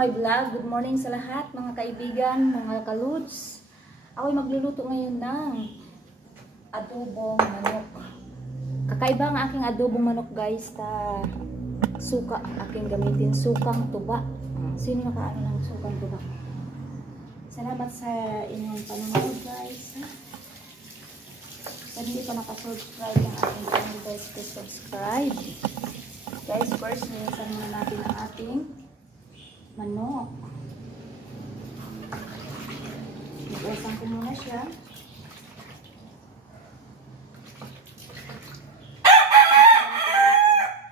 my vlog. Good morning sa lahat mga kaibigan, mga kaludes. Ako'y magluluto ngayon ng adobong manok. Kakaiba ang aking adobong manok guys. Suka aking gamitin, sukang tuba. Sino nakaano ng sukang tuba? Salamat sa inyong panonood guys. Kung hindi pa nakasubscribe ng aking channel guys, please subscribe. Guys, first nilisan muna natin ang ating manok. Nag-isang ko muna siya.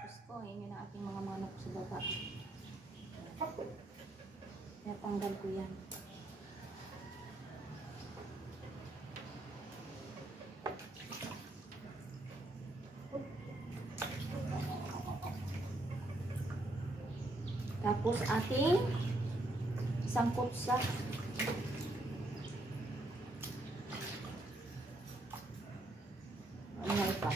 Gusto, yun ang ating mga manok sa baba. Kaya tanggal ko yan. Tapos ating sangkot sa ano pa.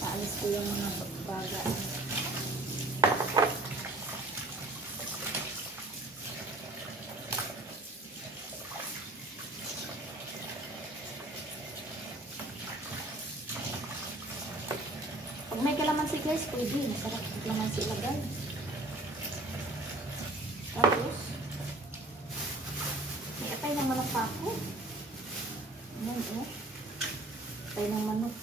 Paalis ko yung mga baga. Pag may kalamansi guys, pwede. Masarap yung kalamansi ilagay. Tapos, may atay ng manok pa ako. Ayan, oh. Atay ng manok.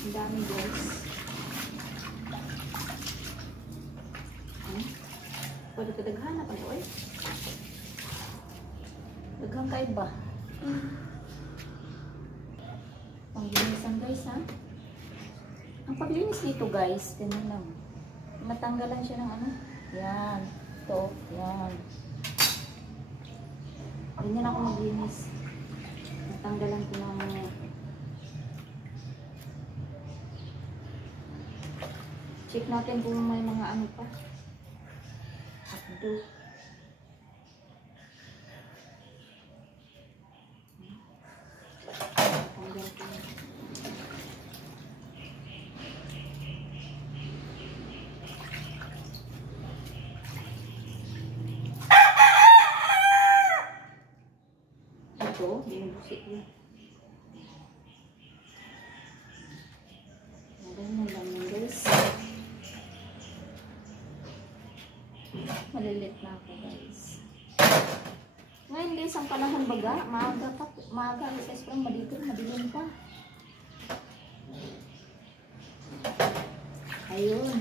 Ang dami guys. Pwede ka daghan na pa ito eh. Daghang kayo ba? Panglinisan guys ha. Ang paglinis dito guys, ganyan lang. Natanggalan siya ng ano. Yan. Ito. Yan. Ganyan ako maglinis. Natanggalan ko ng check natin kung may mga ano pa. Akdo. Natanggal ko. Ito, binubusik yun. Ganyan lang yun guys. Malilit na ako guys. Ngayon guys, ang panahon baga, maaga guys, parang madilim pa. Ayun.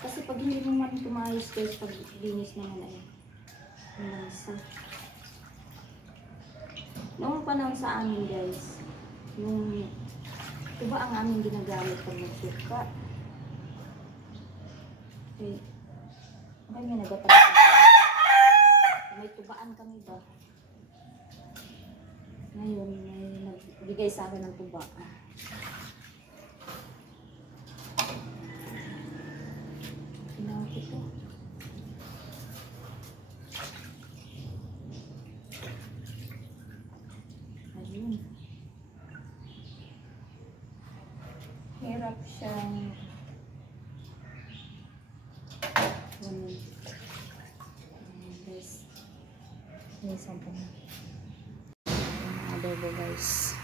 Kasi pag hindi mo man tumayos guys, pag linis naman ayun. Noong panahon sa amin guys, yung tuba ang aming ginagamit pag nagsuka. Okay. Kaya nagatalit may tubaan kami ba? Ngayon may nagbigay sa akin ng tuba. Pinawag ito. Hirap siyang guys. Isang pa na adobo guys.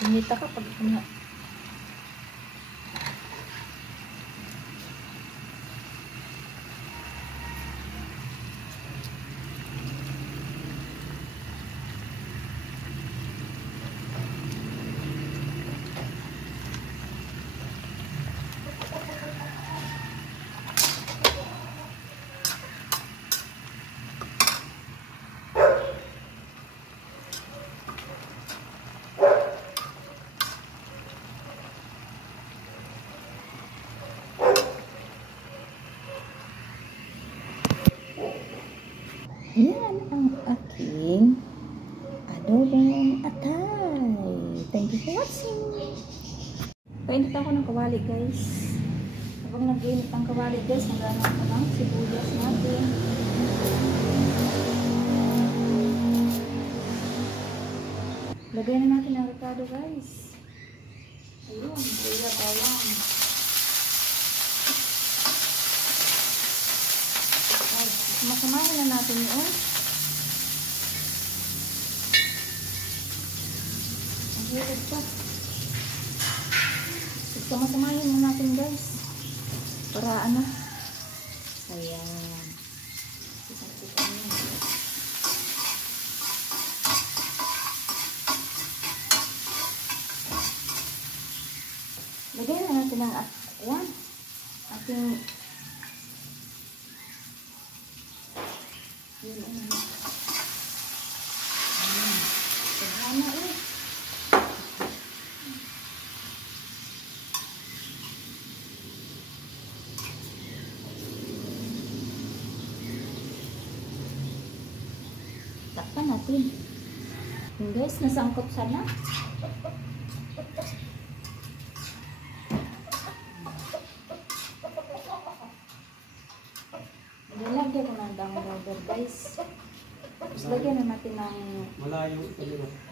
Pinita ka pag yan ang aking adobong atay. Thank you for watching. Painit ako ng kawali guys. Habang nag-init ang kawali guys, nagano ko ng sibuyas natin. Lagay na natin ang ricado guys. Ayun, kuya bawang. Masamahin na natin yun. Ang hirap pa. Masamahin mo natin guys. Para ano. Ayan. Sisang-sisang yun. Lagay na natin ang ayan. Ating yun ano. Sahana eh. Takpan natin. Yun guys, nasangkot sana. Nilagyan ko ng dang rubber guys. Tapos lagyan na natin ng malayo ito.